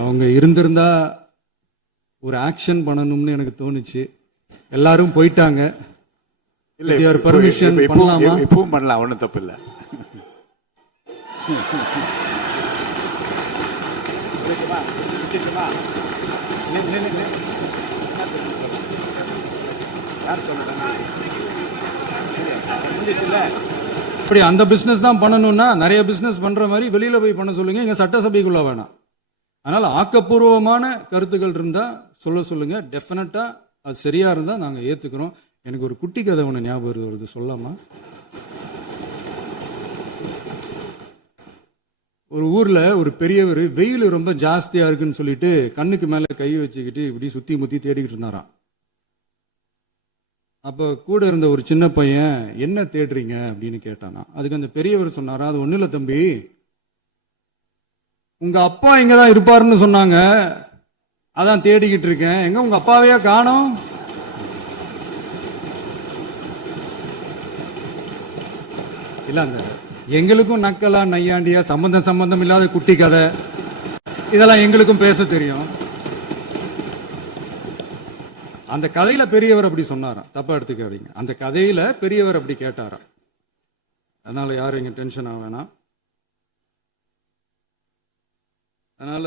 அவங்க இருந்திருந்தா ஒரு ஆக்ஷன் பண்ணணும்னு எனக்கு தோணுச்சு. எல்லாரும் போயிட்டாங்க. இல்ல பர்மிஷன் பண்ணலாமா? இப்பவும் பண்ணலாம், ஒன்றும் தப்பு இல்லை. அப்படி அந்த பிசினஸ் தான் பண்ணணும்னா நிறைய பிசினஸ் பண்ற மாதிரி வெளியில போய் பண்ண சொல்லுங்க, இங்க சட்டசபைக்குள்ள வேணாம். அதனால ஆக்கப்பூர்வமான கருத்துக்கள் இருந்தா சொல்லுங்க. டெஃபினட்டா அது சரியா இருந்தா நாங்க ஏத்துக்கிறோம். எனக்கு ஒரு குட்டி கதை ஒன்று ஞாபகம் வருது, சொல்லாமா? ஒரு ஊர்ல ஒரு பெரியவர் வெயில் ரொம்ப ஜாஸ்தியா இருக்குன்னு சொல்லிட்டு கண்ணுக்கு மேல கை வச்சுக்கிட்டு இப்படி சுத்தி முத்தி தேடிக்கிட்டு இருந்தாராம். அப்ப கூட இருந்த ஒரு சின்ன பையன், என்ன தேடுறீங்க அப்படின்னு கேட்டானா. அதுக்கு அந்த பெரியவர் சொன்னாரா, அது ஒண்ணு இல்ல தம்பி, உங்க அப்பா இங்கதான் இருப்பாருன்னு சொன்னாங்க, அதான் தேடிக்கிட்டு இருக்கேன். எங்க உங்க அப்பாவையா காணோம்? இல்ல அந்த எங்களுக்கும் நக்கலா நையாண்டியா சம்பந்தம் இல்லாத குட்டி கதை இதெல்லாம் எங்களுக்கும் பேச தெரியும். அந்த கதையில பெரியவர் அப்படி சொன்னாராம், தப்பா எடுத்துக்காதீங்க. அந்த கதையில பெரியவர் அப்படி கேட்டாராம். அதனால யாரும் இங்க டென்ஷன் ஆக வேணாம். அதனால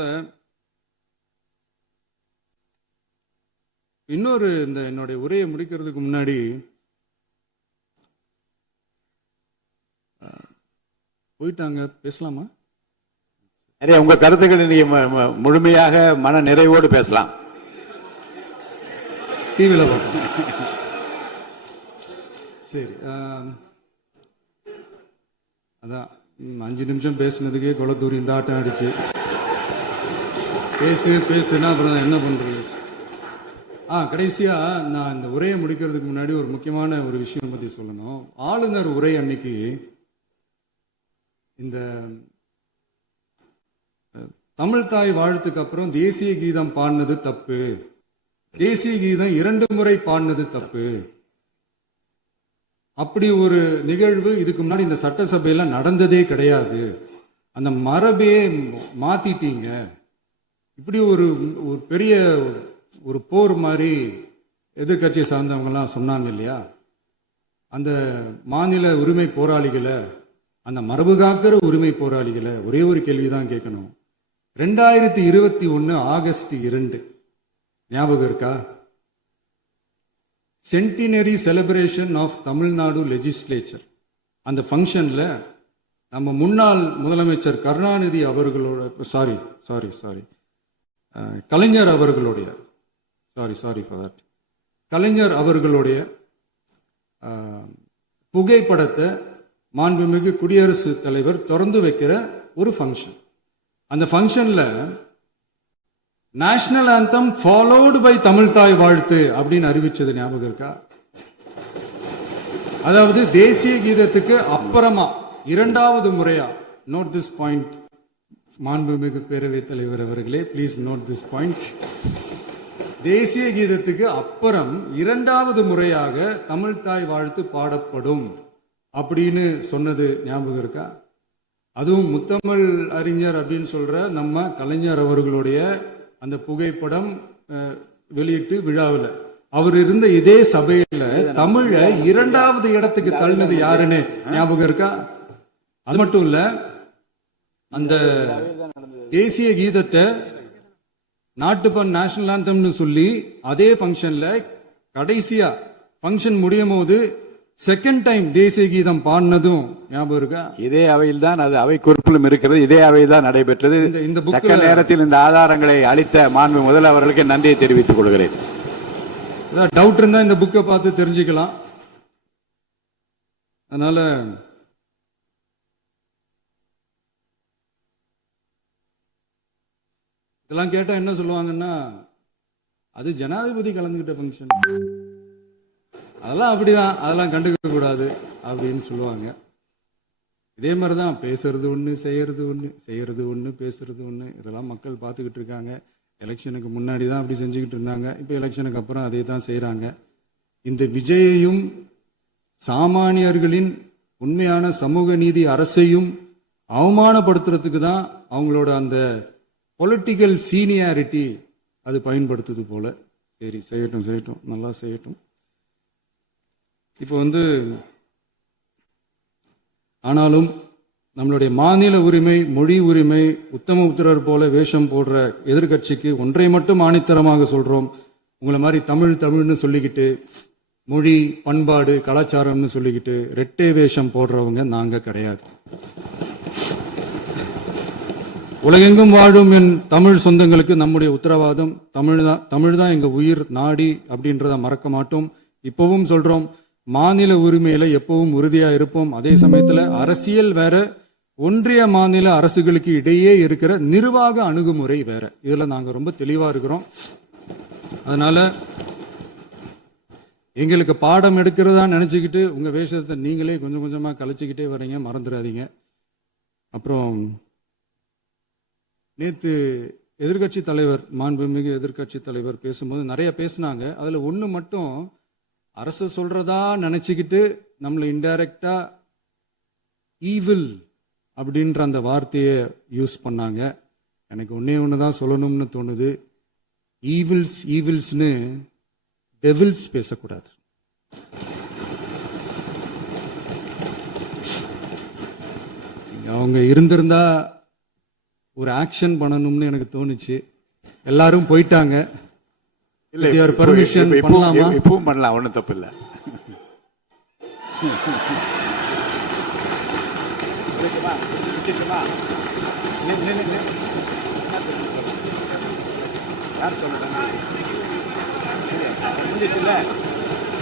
இன்னொரு இந்த என்னுடைய உரையை முடிக்கிறதுக்கு முன்னாடி போயிட்டாங்க, பேசலாமா? நிறைய உங்க கருத்துக்களை நீங்க முழுமையாக மன நிறைவோடு பேசலாம். டிவியில் பார்ப்போம். சரி, அதான் 5 நிமிஷம் பேசுனதுக்கே கொலத்தூரி இந்த ஆட்டம் அடிச்சு பேசுனா அப்புறம் என்ன பண்றது? கடைசியா நான் இந்த உரையை முடிக்கிறதுக்கு முன்னாடி ஒரு முக்கியமான ஒரு விஷயம் பத்தி சொல்லணும். ஆளுநர் உரை அன்னைக்கு இந்த தமிழ் தாய் வாழ்த்துக்கு அப்புறம் தேசிய கீதம் பாடினது தப்பு, தேசிய கீதம் 2 முறை பாடினது தப்பு, அப்படி ஒரு நிகழ்வு இதுக்கு முன்னாடி இந்த சட்டசபையில நடந்ததே கிடையாது, அந்த மரபே மாத்திட்டீங்க, இப்படி ஒரு பெரிய ஒரு போர் மாதிரி எதிர்கட்சியை சார்ந்தவங்கலாம் சொன்னாங்க இல்லையா? அந்த மாநில உரிமை போராளிகளை, அந்த மரபு காக்கிற உரிமை போராளிகளை ஒரே ஒரு கேள்விதான் கேட்கணும். 2021 ஆகஸ்ட் 2 ஞாபகம் இருக்கா? Centenary celebration of Tamil Nadu legislature. அந்த ஃபங்க்ஷன்ல நம்ம முன்னாள் முதலமைச்சர் கருணாநிதி அவர்களோட கலைஞர் அவர்களுடைய கலைஞர் அவர்களுடைய புகைப்படத்தை மாண்புமிகு குடியரசுத் தலைவர் திறந்து வைக்கிற ஒரு ஃபங்க்ஷன். அந்த ஃபங்க்ஷன்ல national anthem followed by Tamil Thai Vazhthu அப்படின்னு அறிவிச்சது ஞாபகம் இருக்கா? அதாவது தேசிய கீதத்துக்கு அப்புறமா 2வது முறையா, நோட் திஸ் பாயிண்ட், மாண்புமிகு பேரவைத் தலைவர் அவர்களே, பிளீஸ் நோட் திஸ் பாயிண்ட். தேசிய கீதத்துக்கு அப்புறம் 2வது முறையாக தமிழ் தாய் வாழ்த்து பாடப்படும் அப்படின்னு சொன்னது ஞாபகம் இருக்கா? அதுவும் முத்தமிழ் அறிஞர் அப்படின்னு சொல்ற நம்ம கலைஞர் அவர்களுடைய அந்த புகைப்படம் வெளியிட்டு விழாவில் அவர் இருந்த இதே சபையில தமிழ 2வது இடத்துக்கு தள்ளினது யாருன்னு ஞாபகம் இருக்கா? அது மட்டும் இல்ல, அந்த தேசிய கீதத்தை நாட்டுப்பண் நேஷனல் ஆந்தம்னு சொல்லி அதே ஃபங்க்ஷன்ல கடைசியா ஃபங்க்ஷன் முடியும் போது செகண்ட் டைம் தேசிய கீதம் பாடினதும் ஞாபகம் இருக்கா? இதே அவையில் தான், அது அவை குறிப்பிலும் இருக்கிறது, இதே அவையில் தான் நடைபெற்றது. இந்த தக்க நேரத்தில் இந்த ஆதாரங்களை அளித்த மாண்பு முதல் அவர்களுக்கு நன்றியை தெரிவித்துக் கொள்கிறேன். டவுட் இருந்தா இந்த புக்கை பார்த்து தெரிஞ்சுக்கலாம். அதனால இதெல்லாம் கேட்டா என்ன சொல்லுவாங்கன்னா, அது ஜனாதிபதி கலந்துகிட்ட ஃபங்க்ஷன், அதெல்லாம் அப்படிதான், அதெல்லாம் கண்டுக்க கூடாது அப்படின்னு சொல்லுவாங்க. இதே மாதிரிதான் பேசுறது ஒண்ணு, செய்யறது ஒண்ணு, பேசுறது ஒண்ணு. இதெல்லாம் மக்கள் பார்த்துக்கிட்டு இருக்காங்க. எலெக்ஷனுக்கு முன்னாடி தான் அப்படி செஞ்சுக்கிட்டு இருந்தாங்க, இப்போ எலெக்ஷனுக்கு அப்புறம் அதே தான் செய்யறாங்க. இந்த விஜயையும் சாமானியர்களின் உண்மையான சமூக நீதி அரசையும் அவமானப்படுத்துறதுக்கு தான் அவங்களோட அந்த பொலிட்டிக்கல் சீனியாரிட்டி அது பயன்படுத்துது போல. சரி, செய்யட்டும், நல்லா செய்யட்டும். இப்போ ஆனாலும் நம்மளுடைய மாநில உரிமை, மொழி உரிமை, உத்தமபுத்திரர் போல வேஷம் போடுற எதிர்கட்சிக்கு ஒன்றை மட்டும் ஆணித்தரமாக சொல்றோம். உங்களை மாதிரி தமிழ்னு சொல்லிக்கிட்டு, மொழி, பண்பாடு, கலாச்சாரம்னு சொல்லிக்கிட்டு ரெட்டை வேஷம் போடுறவங்க நாங்க கிடையாது. உலகெங்கும் வாழும் என் தமிழ் சொந்தங்களுக்கு நம்முடைய உத்தரவாதம் தமிழ் தான் எங்க உயிர் நாடி அப்படின்றத மறக்க மாட்டோம். இப்பவும் சொல்றோம், மாநில உரிமையில எப்பவும் உறுதியா இருப்போம். அதே சமயத்துல அரசியல் வேற, ஒன்றிய மாநில அரசுகளுக்கு இடையே இருக்கிற நிர்வாக அணுகுமுறை வேற. இதுல நாங்க ரொம்ப தெளிவா இருக்கிறோம். அதனால எங்களுக்கு பாடம் எடுக்கிறதா நினைச்சுக்கிட்டு உங்க வேஷத்தை நீங்களே கொஞ்சம் கொஞ்சமா கலைச்சிக்கிட்டே வர்றீங்க, மறந்துடாதீங்க. அப்புறம் நேத்து எதிர்கட்சி தலைவர், மாண்புமிகு எதிர்கட்சி தலைவர் பேசும்போது நிறைய பேசினாங்க. அதுல ஒண்ணு மட்டும் அரசு சொல்றதா நினைச்சுக்கிட்டு நம்மளை இன்டைரக்டா ஈவில் அப்படின்ற அந்த வார்த்தையை யூஸ் பண்ணாங்க. எனக்கு ஒண்ணுதான் சொல்லணும்னு தோணுது. ஈவில்ஸ்னு டெவில்ஸ் பேசக்கூடாது. அவங்க இருந்திருந்தா ஒரு ஆக்ஷன் பண்ணணும்னு எனக்கு தோணுச்சு. எல்லாரும் போயிட்டாங்க. இல்ல, பர்மிஷன் பண்ணலாமா? இப்பவும் பண்ணலாம், ஒன்றும் தப்பு இல்லை. யார் சொல்லுங்க?